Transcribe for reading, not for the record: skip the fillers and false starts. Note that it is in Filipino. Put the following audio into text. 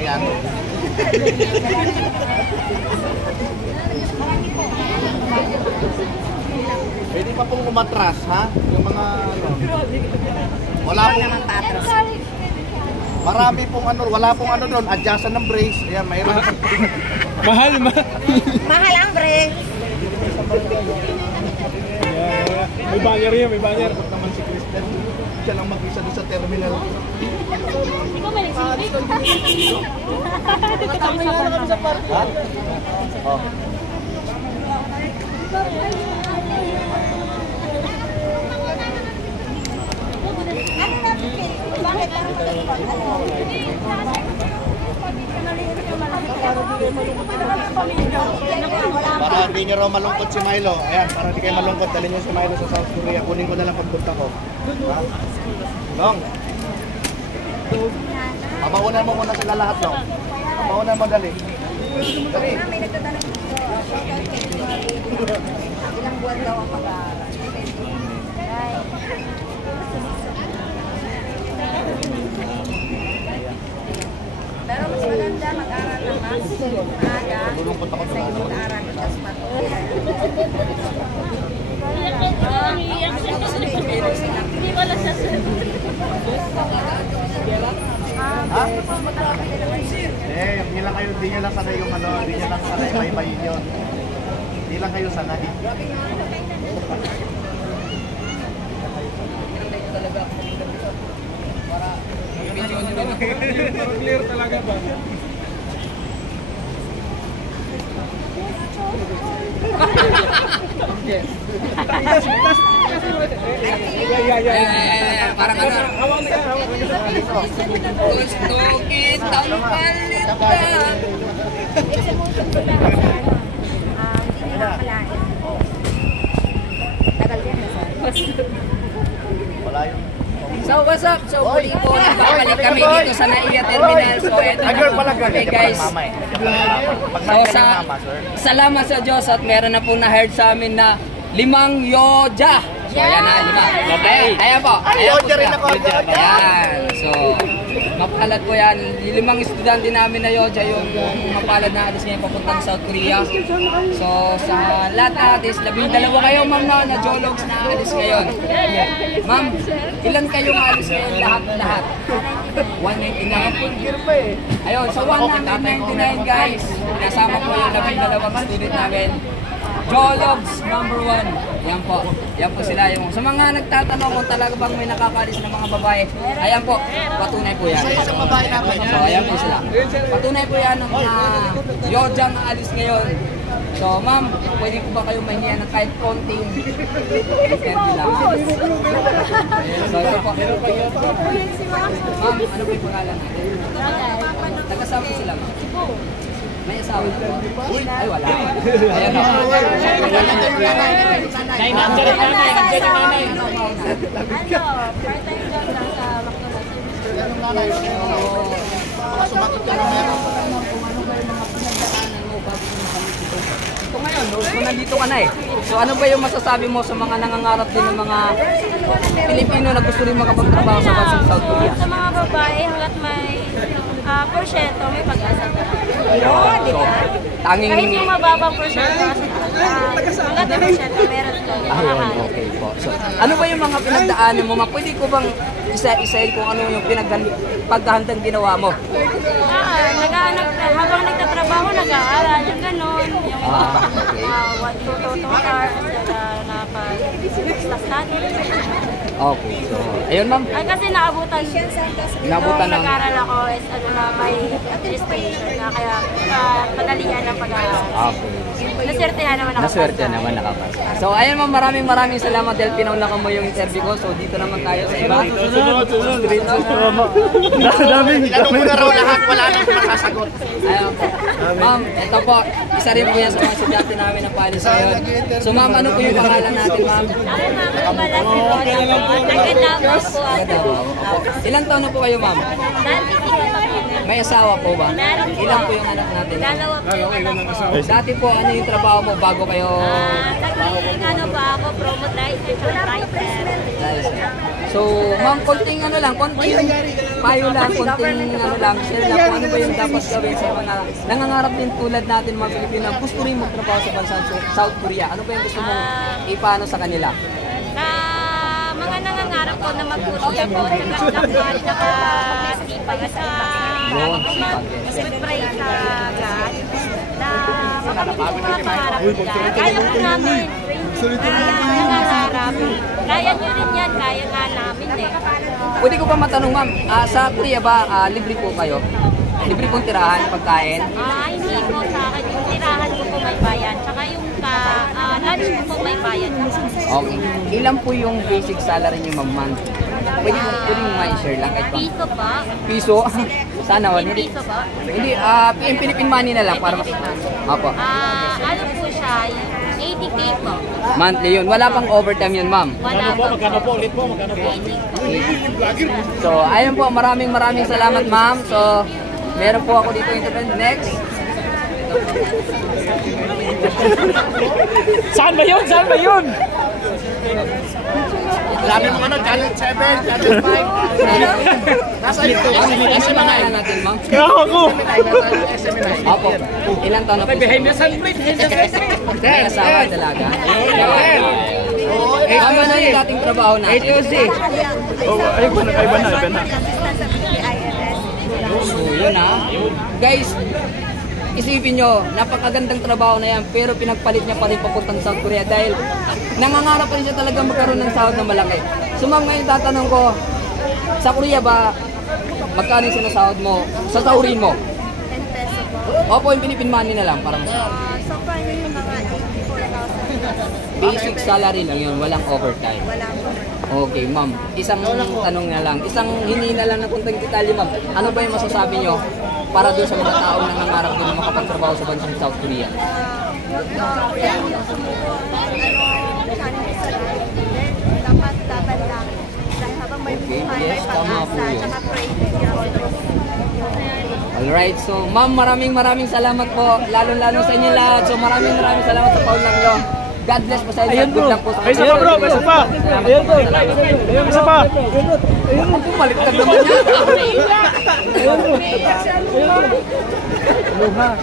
malaki yan. Pwede pa pong umatras, ha? Yung mga ano. Wala pong marami pong ano, wala pong ano doon, adjustan ng brace. Ayan, mayroon. Mahal. Mahal ang brace. May banner yan, may banner. Malungkot naman si Kristen. Siya lang mag-isa doon sa terminal. Ikaw may nagsilbi? Ha? Oh. Bakit? Para hindi nyo raw malungkot si Milo. Ayan, para hindi kayo malungkot, dalhin nyo si Milo sa South Korea. Kunin ko na lang pagpunta ko. Ha? Long. Pabaunan mo muna sila lahat, Long. Pabaunan mo, dali. Dali. May nagtatanong dito. Ilang buwan daw ang pag-aaral? Pero mas maganda mag-aral ng mas maaga sa yung mag-aral ng mas matuloy. Hindi wala siya sir. Ha? Hindi lang kayo, hindi nyo lang sanay yung ano, hindi nyo lang sanay baybayin yun. Hindi lang kayo sanay. Clear talaga ba? Parang ano? Gusto kitang palitan. Hindi nila makalain. Tagal din na sir. Wala yung... So what's up? So muli po, nagbabalik kami dito sa Naiya Terminal. So eto na po, okay guys. So salamat sa Diyos at meron na po na-heard sa amin na 5 Yoja. So ayan na, 5. Ayan po. Ayan po sila. Ayan. So mapalad po yan. 5 estudyante namin na Yoja yung mapalad na alis ngayon papunta sa South Korea. So sa lahat na atis, 12 kayo ma'am na Jologs na alis ngayon. Ma'am, ilan kayong alis ngayon lahat? 199. Ayun, sa 199 guys, kasama po yung 12 student namin. Jologs number 1. Yan po. Yan po sila yung. Sa mga nagtatanong kung talaga bang may nakakalis ng mga babae, ayan po. Patunay po yan. Sa babae namin. So ayan po sila. Patunay po yan ng mga Yoja na alis ngayon. So ma'am, pwede po ba kayong mahingihan ng kahit konting interview lang? So ito po. Ma'am, ano po yung pangalan natin? Nagkasama po sila ma'am? May asawa po? Ay, wala. Ayan o. Nanay, nandiyan yung nanay. Nandiyan yung nanay. Part-time job lang sa McDonald's. Mga sumagot ka na meron. Kung ano ba yung mga pinagdaanan mo bago mo kami dito? Ito ngayon, kung nandito ka na eh. So ano ba yung masasabi mo sa mga nangangarap din ng mga Pilipino na gusto rin makapagtrabaho sa bansang South Korea? Sa mga babae, hanggat may porsyento, may pag-asa talaga. Oo, di ba? Tanging... Kahit yung mababang porsyento, hanggat may porsyento, meron talaga. Ayun, okay po. So, ano ba yung mga pinagdaanan mo? Pwede ko bang isa-isahin kung ano yung paghahandang ginawa mo? Habang nagtatrabaho, nag-aaral, yung gano'n. Yung tutor, nakapag-class natin. Okay, so, ayun ma'am. Ay, kasi naabutan nung ng... nag-aaral ako is may administration na kaya madalian ang pag-aaral. Okay. Naswertehan naman ako. Naswerte naman nakapasa. So ayun ma'am, maraming salamat dahil pinaulakan mo yung interview ko. So dito naman tayo sa iba. Sunod. Tinanong mo na raw lahat, wala nang masasagot. Ayun po. Ma'am, ito po. Isa rin po yan sa mga estudyante namin ng Palis ngayon. So ma'am, ano po yung pangalan natin ma'am? Ako ma'am, balas si Roda po. Taga-Davao po ako. Ilang taon na po kayo ma'am? Dati, May asawa po ba? Meron po. Ilan po yung anak natin? Dalawa po yung anak ko. Dati po, ano yung trabaho mo bago kayo? Naging ano ba ako, promoter, writer. So, ma'am, konting ano lang, konting payo lang, konting ano lang, share lang kung ano ba yung dapat gawin sa mga nangangarap din tulad natin mga Pilipino na gusto rin magtrabaho sa bansang South Korea. Ano ba yung gusto mong ipano sa kanila? Na mga nangangarap ko na mag-Korea po, nakasipag sa mag-pray sa God na makamit yung mga pangarap nila. Kaya po namin, nangangarap. Kaya nyo rin yan, kaya nga namin eh. Pwede ko pa matanong, ma'am, sa Korea ba libre po kayo? Libre pong tirahan, pagkain? Hindi po sa akin, yung tirahan ko po may bayan, tsaka yung lunch ko po may bayan. Okay. Ilan po yung basic salary niyo, ma'am, month? Pwede mo ma-share lang kahit pa. Piso ba? Piso? Sana wala. Hindi, Piso ba? hindi, Philippine money na lang para mas... Opo. Ano po siya, 80K po. Monthly yun. Wala pang overtime yun, ma'am. Wala po. Magkano po ulit po? Magkano po? 80. So, ayun po. Maraming salamat, ma'am. So, meron po ako dito interview. Next. Saan ba yun? Saan ba yun? Dami mo ano, Channel 7, Channel 5. Nasa YouTube. Ano pangalan natin, ma'am? Ako! Opo. Ilang taon na po? Behind the sun, please. Behind the sun. May asawa talaga. Tama na yung dating trabaho natin. Ayun po, nakaiba na. So, yun ha. Guys, isipin nyo, napakagandang trabaho na yan, pero pinagpalit niya pa rin papuntang South Korea dahil nangangarap pa rin siya talaga magkaroon ng sahod na malaki. So ma'am, ngayon tatanong ko, sa Korea ba, magkano yung sinasahod mo? Sa saurin mo? 10 peso po. Opo, yung Philippine money na lang, para mas So far yun yung mga 84,000. basic salary lang yun, walang overtime. Wala po. Okay, ma'am. Isang tanong na lang. Isang hingi na lang na kuntang detalye, ma'am. Ano ba yung masasabi nyo para doon sa mga taong nangangarap doon na makapagtrabaho sa bansang South Korea? Dapat laban lang. Dahil habang may buhay, may yes, tama po pag-asa, yun. tsaka pray din yung Alright, so ma'am, maraming salamat po. Lalo-lalo sa inyo lahat. So maraming salamat sa Paul Langlo. God bless po sa inyo. Ayun bro. Good luck po sa Ay, isa pa bro. Isa pa. Ayun bro. Ayun, isa pa. Ayun po, baliktad naman niya. Bye.